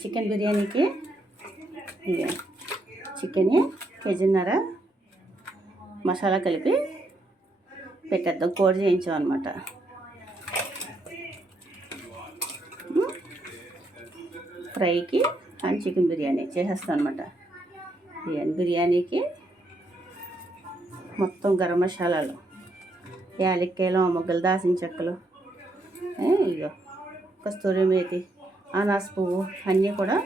Chicken బిర్యానీకి ఇది chicken కేజీన్నర masala కలిపి పెట్టేద్దాం. కోడి చేయించాం అనమాట ఫ్రైకి అండ్ చికెన్ బిర్యానీ చేసేస్తాం అనమాట బిర్యానీ బిర్యానీకి మొత్తం గరం మసాలాలు యాలక్కాయలు మొగ్గలు దాసిన చెక్కలు. ఇగో కస్తూరి మేతి అనాస్ పువ్వు అన్నీ కూడా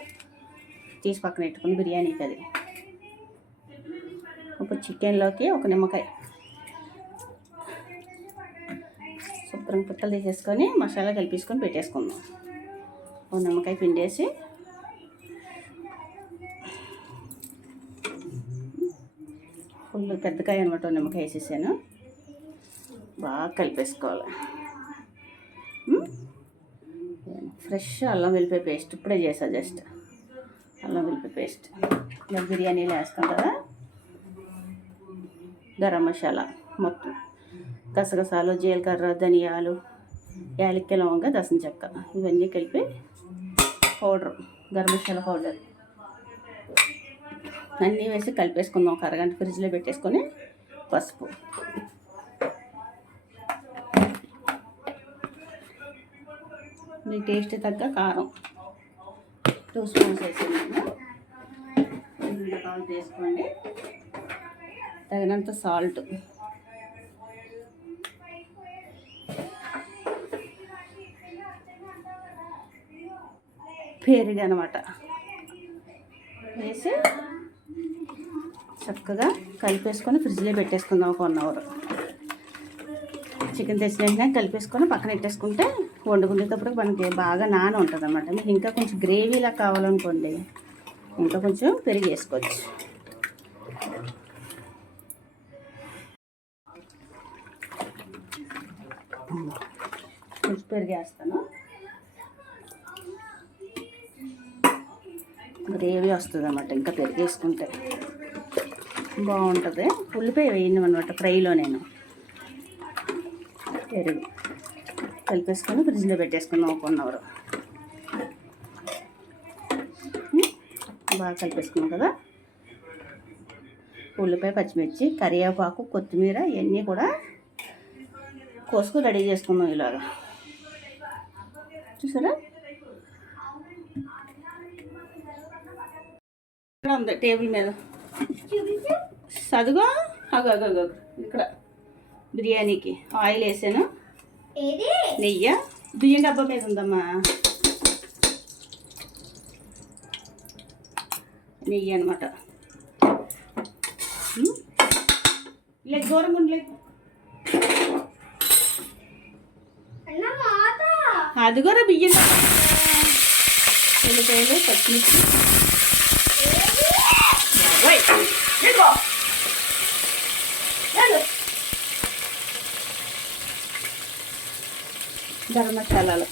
తీసి పక్కన పెట్టుకుని బిర్యానీకి అది. ఇప్పుడు చికెన్లోకి ఒక నిమ్మకాయ. శుభ్రం పుట్టలు తీసేసుకొని మసాలా కలిపేసుకొని పెట్టేసుకుందాం. ఒక నిమ్మకాయ పిండేసి. ఫుల్ పెద్దకాయ అనమాట నిమ్మకాయ వేసేసాను. బాగా కలిపేసుకోవాలి. ఫ్రెష్ అల్లం వెల్లిపాయ పేస్ట్ ఇప్పుడే చేసా జస్ట్. అల్లం వెల్లిపాయ పేస్ట్. ఇలా బిర్యానీలో వేస్తాం కదా. గరం మసాలా మొత్తం. గసగసాలు జీలకర్ర ధనియాలు యాలక్కి లవంగ దసం చెక్క. ఇవన్నీ కలిపి పౌడర్ గరం మసాలా పౌడర్. అన్నీ వేసి కలిపేసుకుందాం. ఒక అరగంట ఫ్రిడ్జ్లో పెట్టేసుకొని పసుపు. మీ టేస్ట్ తగ్గ కారం. టూ స్పూన్స్ వేసాను కాల్ చేసుకోండి తగినంత సాల్ట్. పెరుగు అనమాట వేసి చక్కగా కలిపేసుకొని ఫ్రిడ్జ్లో పెట్టేసుకుందాం ఒక వన్ అవర్. చికెన్ తెచ్చిన వెంటనే కలిపేసుకొని పక్కన పెట్టేసుకుంటే వండుకునేటప్పుడు మనకి బాగా నాన ఉంటుంది అనమాట మీకు ఇంకా కొంచెం గ్రేవీలా కావాలనుకోండి ఇంకా కొంచెం పెరిగి వేసుకోవచ్చు. కొంచెం పెరిగి వేస్తాను. గ్రేవీ వస్తుంది అన్నమాట ఇంకా పెరిగేసుకుంటే బాగుంటుంది. ఉల్లిపాయ వేయండి అనమాట ఫ్రైలో నేను. పెరుగు కలిపేసుకొని ఫ్రిడ్జ్లో పెట్టేసుకుందాం ఒక వన్ అవర్. బాగా కలిపేసుకున్నాం కదా. ఉల్లిపాయ పచ్చిమిర్చి కరివేపాకు కొత్తిమీర ఇవన్నీ కూడా కోసుకు రెడీ చేసుకుందాం ఇలాగా. చూసారా? ఇక్కడ ఉంది టేబుల్ మీద. చదువు అగో అగో. ఇక్కడ. బిర్యానీకి ఆయిల్ వేసాను. నెయ్యి. బియ్యం డబ్బా మీద ఉందమ్మా. నెయ్యి అనమాట లేదు దూరంగా ఉండలే అన్న మాట అది కూడా బియ్యం. ఉల్లిపాయలు పచ్చిమిర్చి. గరం మసాలాలు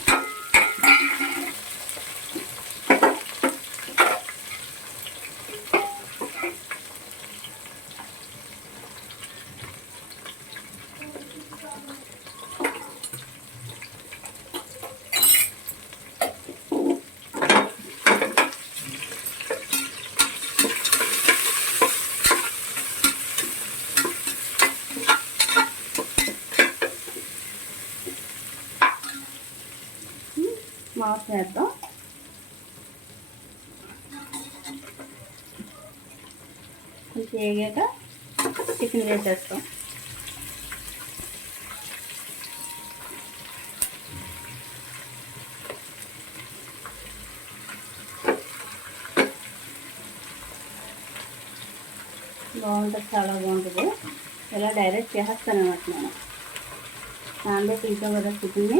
మాంసం వేద్దాం కొంచెం వేగాక చికెన్ వేసేస్తాం. బాగుంటుంది చాలా బాగుంటుంది. ఇలా డైరెక్ట్ చేస్తాను అనమాట నేను. దాంట్లో తింటాం కదా చికెన్ని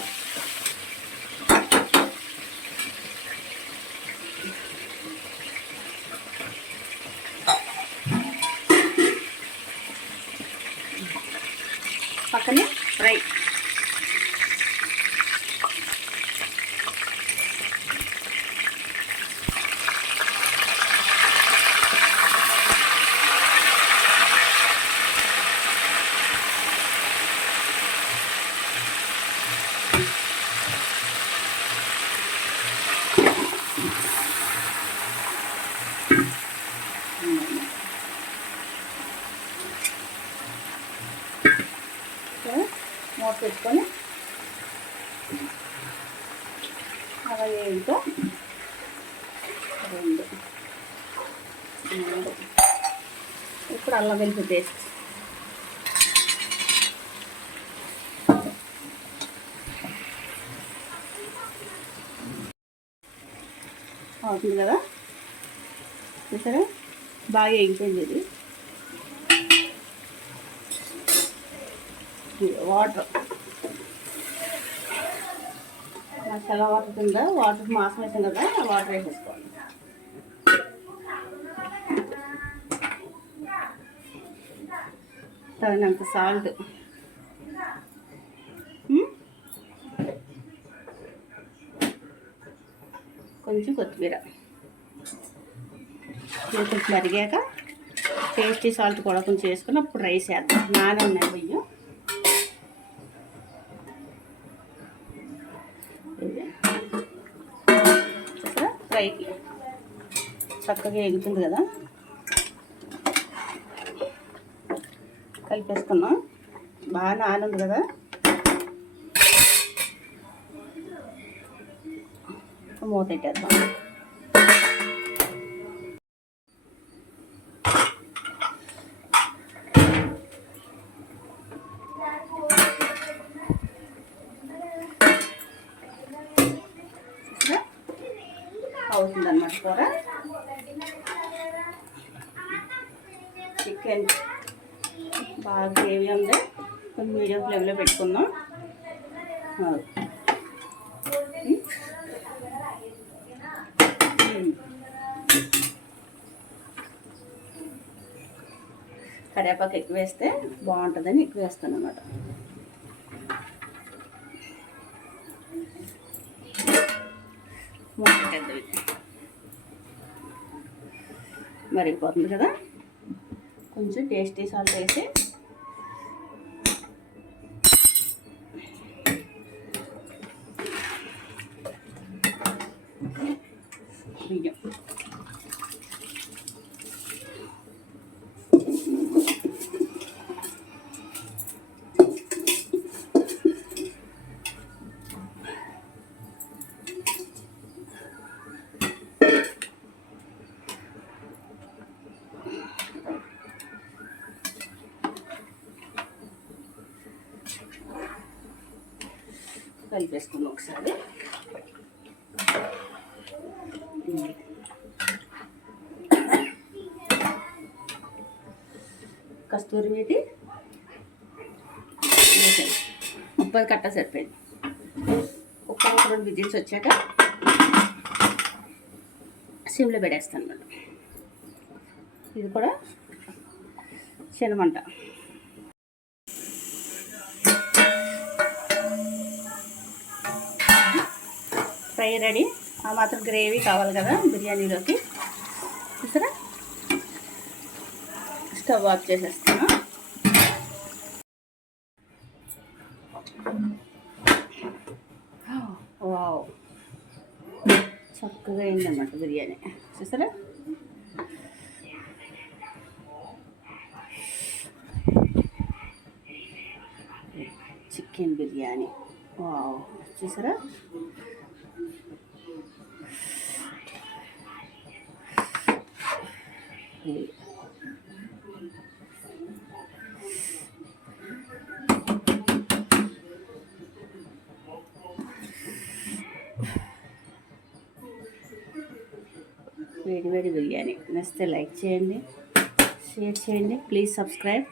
ఆఫ్ పెట్టుకొని అలా వేయటో రెండు. మూడు ఇప్పుడు అల్లం వెలుపు పేస్ట్. అవుతుంది కదా? చూసారా? బాగా ఎగిపోయింది ఇది వాటర్. మసాలా వాటర్ కింద వాటర్ మాసం వేసాం కదా ఆ వాటర్ వేసేసుకోవాలి. తగినంత సాల్ట్. కొంచెం కొత్తిమీర. కొంచెం మరిగాక టేస్టీ సాల్ట్ కూడా కొంచెం వేసుకుని అప్పుడు రైస్ వేద్దాం. నానే ఉన్నాయి బియ్యం ఫ్రైకి చక్కగా ఎగుతుంది కదా? కలిపేసుకున్నాం. బాగా నానుంది కదా? మూత పెట్టేద్దాం. అవుతుంది అనమాట కూర. చికెన్ బాగా గ్రేవీ ఉంది. కొంచెం మీడియం ఫ్లేమ్లో పెట్టుకుందాం. అది. కరివేపాకు ఎక్కువ వేస్తే బాగుంటుందని ఎక్కువ వేస్తాను అన్నమాట పెద్దవి మరిగిపోతుంది కదా. కొంచెం టేస్టీ సాల్ట్ వేసి బియ్యం కలిపేసుకుందాం ఒకసారి. కస్తూరి మేతి. ముప్పై కట్ట సరిపోయింది. ఒక్క ఒక రెండు విజిల్స్ వచ్చాక సిమ్లో పెట్టేస్తాను మేడం ఇది కూడా చిన్నమంట ఫ్రై రెడీ. ఆ మాత్రం గ్రేవీ కావాలి కదా బిర్యానీలోకి. చూసారా? స్టవ్ ఆఫ్ చేసేస్తాను వావ్. చక్కగా అయిందన్నమాట బిర్యానీ. చూసారా? చికెన్ బిర్యానీ. వావ్. చూసారా? ఇది. వేడి వేడి బిర్యానీ నచ్చితే లైక్ చేయండి షేర్ చేయండి ప్లీజ్ సబ్స్క్రైబ్